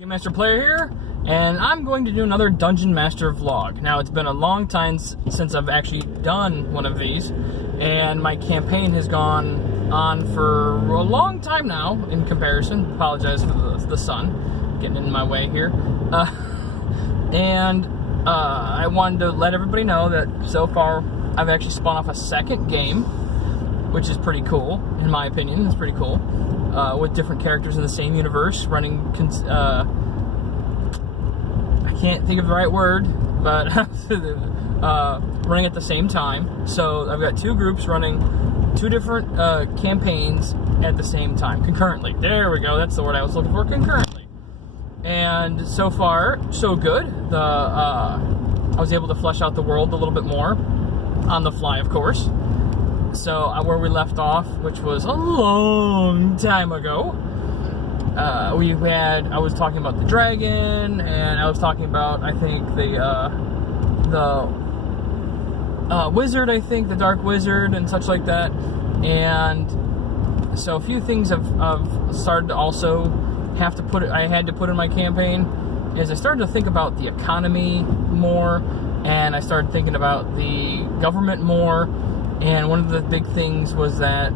Game Master Player here, and I'm going to do another Dungeon Master vlog. Now, it's been a long time since I've actually done one of these, and my campaign has gone on for a long time now in comparison. Apologize for the sun getting in my way here. I wanted to let everybody know that so far I've actually spun off a second game, which is pretty cool, in my opinion. It's pretty cool. With different characters in the same universe, running, I can't think of the right word, but running at the same time. So I've got two groups running two different campaigns at the same time, concurrently. There we go, that's the word I was looking for, concurrently. And so far, so good. I was able to flesh out the world a little bit more, on the fly, of course. So where we left off, which was a long time ago, I was talking about the dragon, and I was talking about, I think, the wizard, I think, the dark wizard, and such like that. And so a few things I've started to also I had to put in my campaign, is I started to think about the economy more, and I started thinking about the government more. And one of the big things was that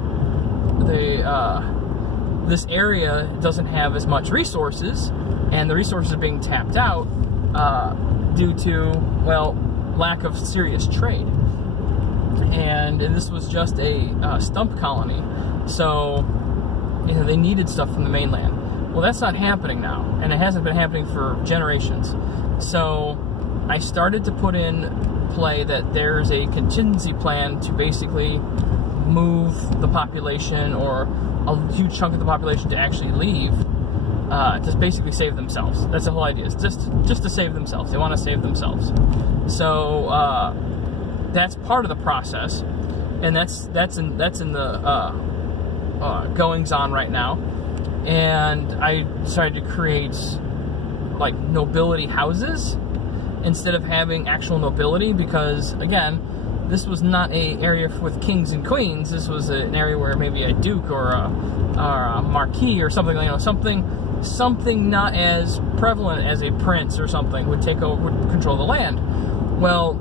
this area doesn't have as much resources, and the resources are being tapped out due to, well, lack of serious trade. And this was just a stump colony, so they needed stuff from the mainland. Well, that's not happening now, and it hasn't been happening for generations. So I started to put in play that there's a contingency plan to basically move the population, or a huge chunk of the population, to actually leave, to basically save themselves. That's the whole idea. It's just to save themselves. They want to save themselves. So that's part of the process, and that's in the goings on right now. And I decided to create like nobility houses instead of having actual nobility, because again, this was not an area with kings and queens. This was an area where maybe a duke or a marquis or something, something not as prevalent as a prince or something would control the land. Well,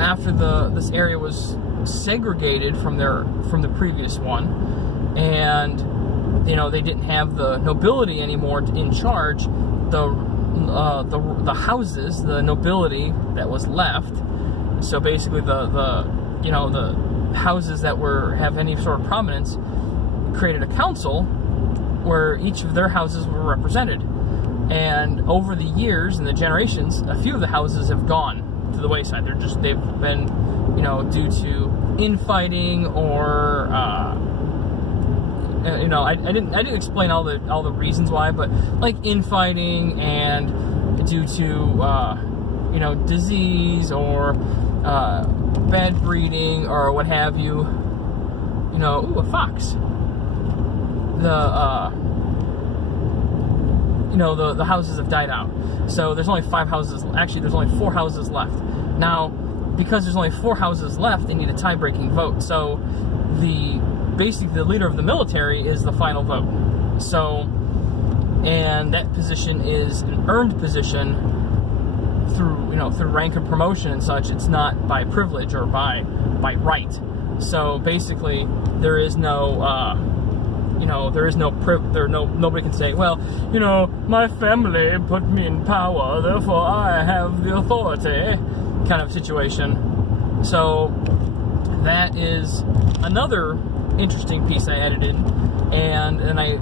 after this area was segregated from the previous one, and they didn't have the nobility anymore in charge, the houses, the nobility that was left, so basically the houses that have any sort of prominence, created a council where each of their houses were represented. And over the years and the generations, a few of the houses have gone to the wayside. They've been, due to infighting, or I didn't explain all the reasons why, but like infighting, and due to disease, or bad breeding, or what have you. Ooh, a fox. The houses have died out. So there's only 5 houses. Actually, there's only 4 houses left. Now, because there's only 4 houses left, they need a tie-breaking vote. So basically the leader of the military is the final vote. So, and that position is an earned position through rank and promotion and such. It's not by privilege or by right. So basically, there is nobody can say, well, my family put me in power, therefore I have the authority, kind of situation. So that is another interesting piece I added in, and I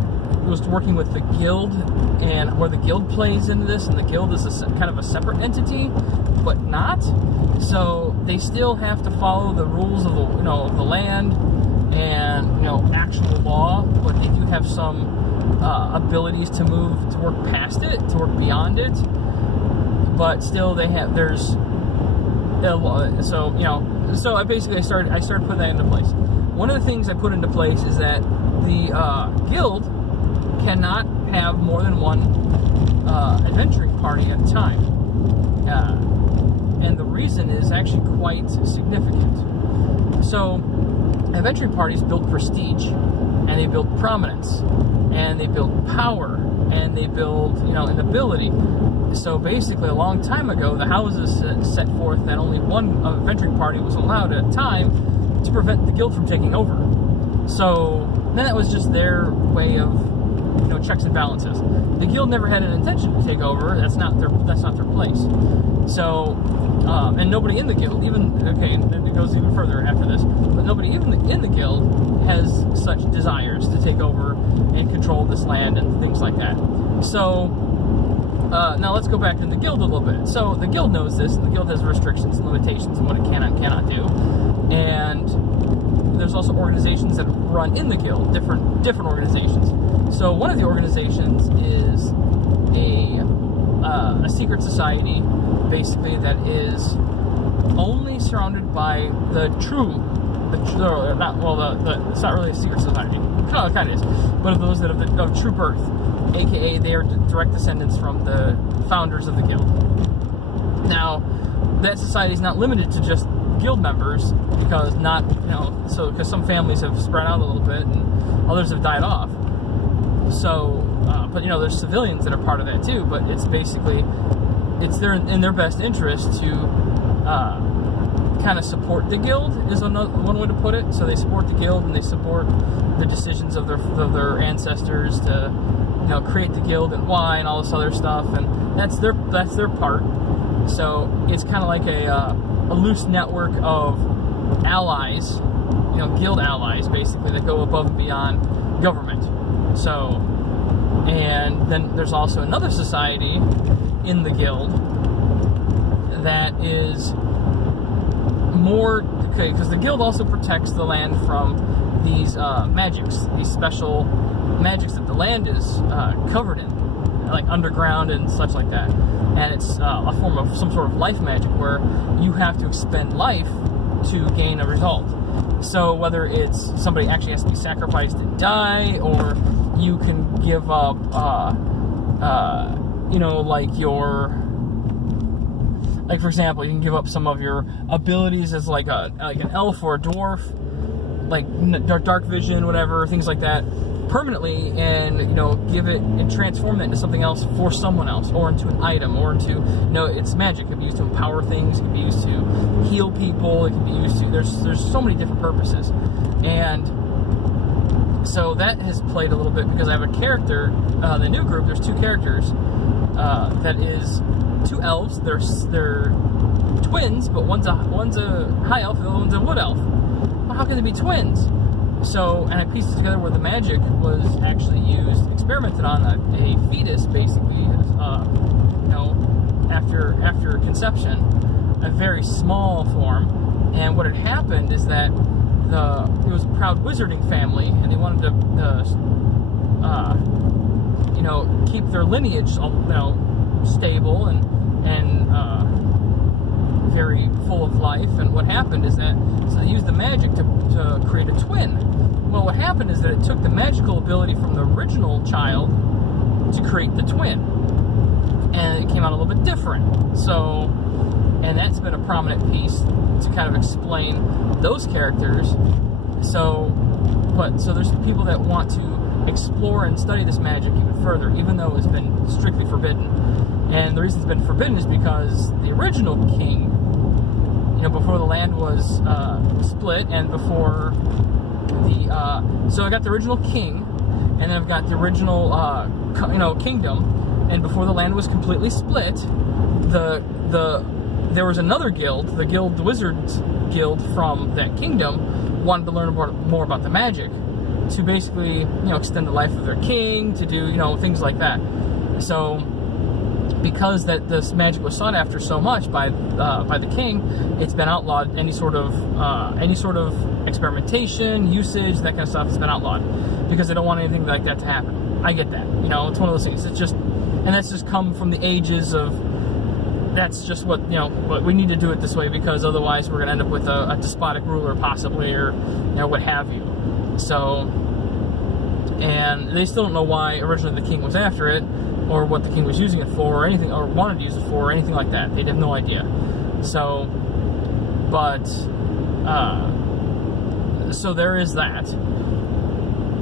was working with the guild, and where the guild plays into this, and the guild is kind of a separate entity, but not. So they still have to follow the rules of the land, and actual law, but they do have some abilities to work past it, to work beyond it. But still, So I started putting that into place. One of the things I put into place is that the guild cannot have more than one adventuring party at a time. And the reason is actually quite significant. So, adventuring parties build prestige, and they build prominence, and they build power, and they build, an ability. So basically, a long time ago, the houses set forth that only one adventuring party was allowed at a time to prevent the guild from taking over. So then that was just their way of, checks and balances. The guild never had an intention to take over. That's not their place. So, and nobody in the guild, and it goes even further after this, but nobody even in the guild has such desires to take over and control this land and things like that. So, now let's go back to the guild a little bit. So the guild knows this, and the guild has restrictions and limitations on what it can and cannot do. And there's also organizations that run in the guild, different organizations. So one of the organizations is a secret society, basically, that is only surrounded by it's not really a secret society. No, it kind of is, but of those that of true birth, aka they are direct descendants from the founders of the guild. Now, that society is not limited to just guild members, because because some families have spread out a little bit and others have died off. So, but there's civilians that are part of that too. But it's basically, in their best interest to kind of support the guild, is one way to put it. So they support the guild, and they support the decisions of their ancestors to create the guild and why and all this other stuff, and that's their part. So it's kind of like a loose network of allies, guild allies, basically, that go above and beyond government. So, and then there's also another society in the guild that is more, because the guild also protects the land from these these special magics that the land is covered in, like underground and such like that. And it's a form of some sort of life magic where you have to expend life to gain a result. So whether it's somebody actually has to be sacrificed and die, or you can give up, like for example, you can give up some of your abilities as like an elf or a dwarf, like dark vision, whatever, things like that, permanently, and give it and transform that into something else for someone else, or into an item, or into it's magic. It can be used to empower things, it can be used to heal people, it can be used to there's so many different purposes. And so that has played a little bit, because I have a character, the new group, there's two characters, that is two elves. They're twins, but one's a high elf and the other one's a wood elf. Well, how can they be twins? So, and I pieced it together where the magic was actually experimented on a fetus, basically, after conception, a very small form. And what had happened is that it was a proud wizarding family, and they wanted to, keep their lineage, stable and very full of life. And what happened is that, so they used the magic to create a twin. Well, what happened is that it took the magical ability from the original child to create the twin, and it came out a little bit different. So, and that's been a prominent piece to kind of explain those characters. So there's people that want to explore and study this magic even further, even though it's been strictly forbidden. And the reason it's been forbidden is because the original king, before the land was split, and before so I got the original king, and then I've got the original kingdom, and before the land was completely split, there was another guild, the Wizards Guild from that kingdom, wanted to learn more about the magic, to basically extend the life of their king, to do things like that. So because that this magic was sought after so much by the king, it's been outlawed. Any sort of experimentation, usage, that kind of stuff has been outlawed, because they don't want anything like that to happen. I get that. It's one of those things. It's just, and that's just come from the ages of, that's just what, but we need to do it this way, because otherwise we're going to end up with a despotic ruler, possibly, or what have you. So, and they still don't know why originally the king was after it, or what the king was using it for, or anything, or wanted to use it for, or anything like that. They have no idea. So, but so there is that.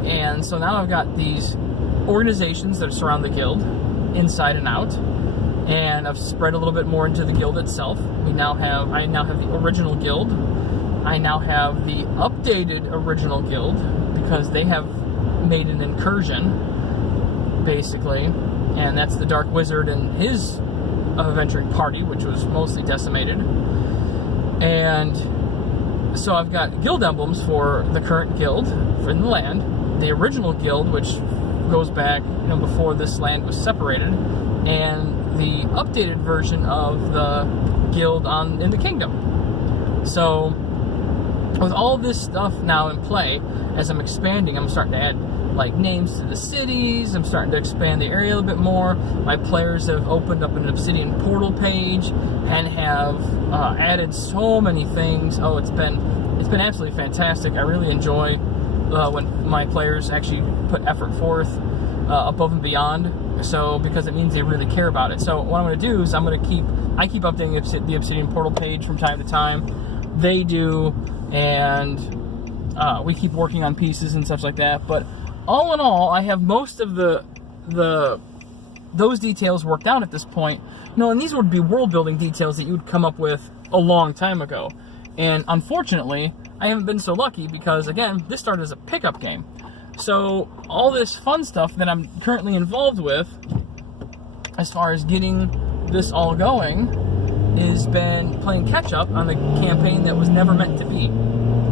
And so now I've got these organizations that surround the guild, inside and out, and I've spread a little bit more into the guild itself. I now have the original guild. I now have the updated original guild because they have made an incursion, basically, and that's the Dark Wizard and his adventuring party, which was mostly decimated. And so I've got guild emblems for the current guild in the land, the original guild, which goes back, before this land was separated, and the updated version of the guild in the kingdom. So with all this stuff now in play, as I'm expanding, I'm starting to add names to the cities. I'm starting to expand the area a little bit more. My players have opened up an Obsidian portal page and have added so many things. Oh, it's been absolutely fantastic. I really enjoy when my players actually put effort forth above and beyond. So because it means they really care about it. So what I'm going to do is I keep updating the Obsidian portal page from time to time. They do, and we keep working on pieces and such like that. But all in all, I have most of those details worked out at this point. And these would be world building details that you would come up with a long time ago. And unfortunately, I haven't been so lucky because, again, this started as a pickup game. So all this fun stuff that I'm currently involved with, as far as getting this all going, has been playing catch up on the campaign that was never meant to be.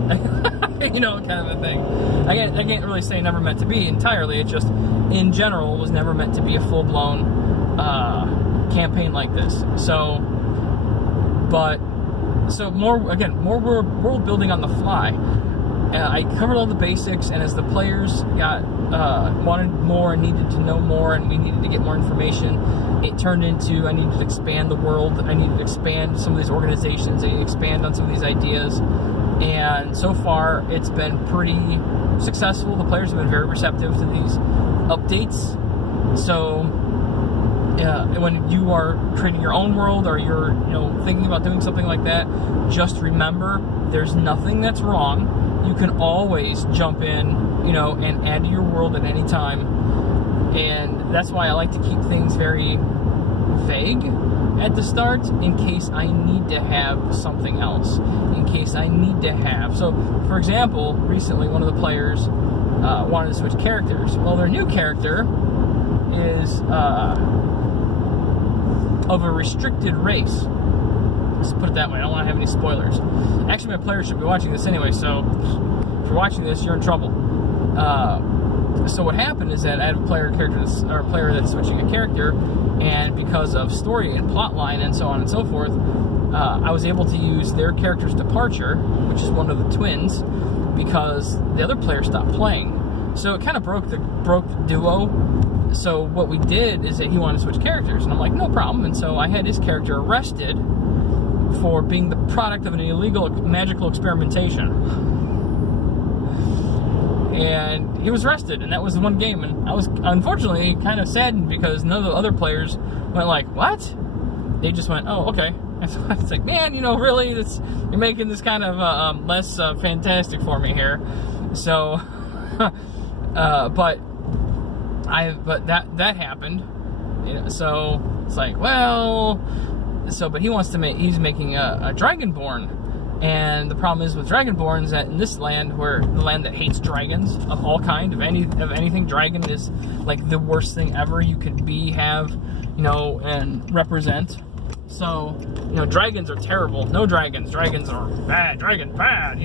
Kind of a thing. I can't really say never meant to be entirely. It just, in general, was never meant to be a full-blown campaign like this. So more world building on the fly. I covered all the basics, and as the players wanted more and needed to know more, and we needed to get more information, it turned into I needed to expand the world. I needed to expand some of these organizations. I needed to expand on some of these ideas. And so far, it's been pretty successful. The players have been very receptive to these updates. So, when you are creating your own world or you're, thinking about doing something like that, just remember there's nothing that's wrong. You can always jump in, and add to your world at any time. And that's why I like to keep things very vague at the start, in case I need to have something else, in case I need to have. So, for example, recently one of the players wanted to switch characters. Well, their new character is of a restricted race. Let's put it that way. I don't want to have any spoilers. Actually, my players should be watching this anyway, so if you're watching this, you're in trouble. So what happened is that I had a player that's switching a character, and because of story and plot line and so on and so forth, I was able to use their character's departure, which is one of the twins, because the other player stopped playing. So it kind of broke the duo. So what we did is that he wanted to switch characters, and I'm like, no problem. And so I had his character arrested for being the product of an illegal magical experimentation. And he was arrested, and that was one game. And I was unfortunately kind of saddened because none of the other players went like, what? They just went, oh, okay. And so it's like, man, really, you're making this kind of less fantastic for me here. So, but that happened. So it's like, well, but he wants to he's making a Dragonborn. And the problem is with Dragonborns that in this land, where the land that hates dragons of all kind, of anything, dragon is like the worst thing ever you could have, and represent. So, dragons are terrible. No dragons. Dragons are bad. Dragon bad,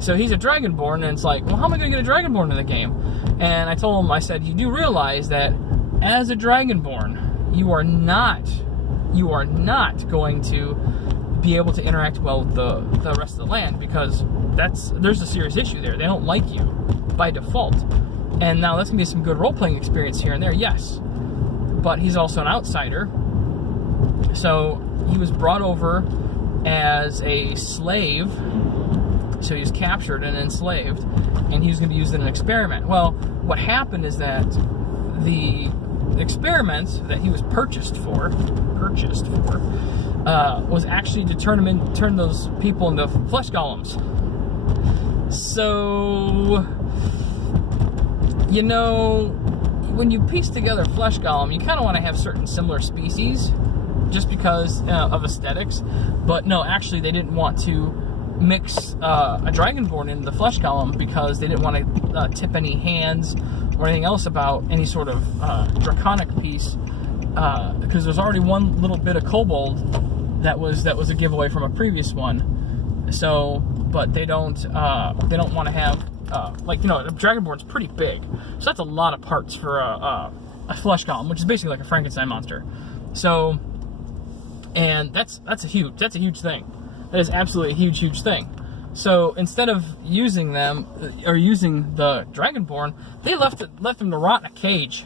So he's a Dragonborn, and it's like, well, how am I going to get a Dragonborn in the game? And I told him, I said, you do realize that as a Dragonborn, you are not going to be able to interact well with the rest of the land, because there's a serious issue there. They don't like you by default. And now that's going to be some good role-playing experience here and there, yes. But he's also an outsider. So he was brought over as a slave. So he was captured and enslaved, and he was going to be used in an experiment. Well, what happened is that the experiments that he was purchased for, was actually to turn those people into flesh golems. So you know, when you piece together Flesh Golem, you kind of want to have certain similar species, just because of aesthetics. But no, actually, they didn't want to mix a Dragonborn into the Flesh Golem because they didn't want to tip any hands or anything else about any sort of draconic piece, because there's already one little bit of kobold that was a giveaway from a previous one. So, but they don't want to have like, you know, a Dragonborn's pretty big, so that's a lot of parts for a Flesh Golem, which is basically like a Frankenstein monster. So, and that's a huge thing. That is absolutely a huge thing. So instead of using them or using the Dragonborn, they left them to rot in a cage.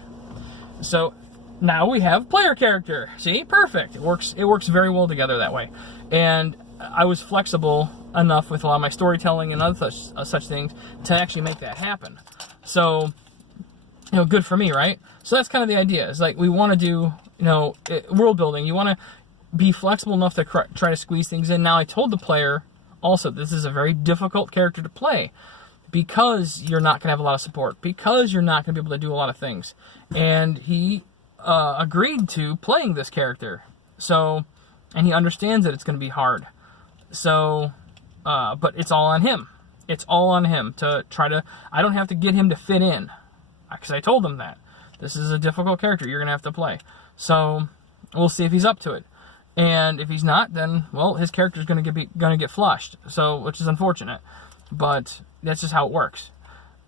So now we have player character. See, perfect. It works very well together that way. And I was flexible enough with a lot of my storytelling and other such things to actually make that happen. So, you know, good for me, right? So that's kind of the idea. It's like we want to do, you know, world building. You want to be flexible enough to try to squeeze things in. Now, I told the player also this is a very difficult character to play because you're not going to have a lot of support, because you're not going to be able to do a lot of things. And he agreed to playing this character. So, and he understands that it's going to be hard. So, but it's all on him. It's all on him to try to, I don't have to get him to fit in, because I told him that. This is a difficult character you're going to have to play. So, we'll see if he's up to it. And if he's not, then, well, his character's going to get flushed. So, which is unfortunate. But that's just how it works.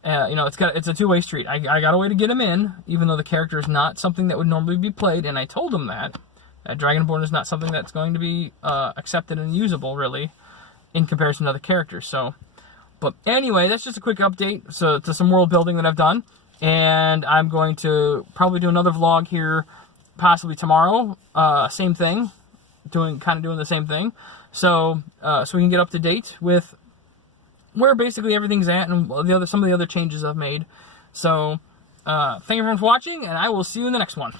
You know, it's a two-way street. I got a way to get him in, even though the character is not something that would normally be played, and I told him that Dragonborn is not something that's going to be accepted and usable, really, in comparison to other characters. So, but anyway, that's just a quick update to some world building that I've done, and I'm going to probably do another vlog here, possibly tomorrow. Same thing, doing the same thing. So, so we can get up to date with where basically everything's at and some of the other changes I've made. So, thank you everyone for watching, and I will see you in the next one.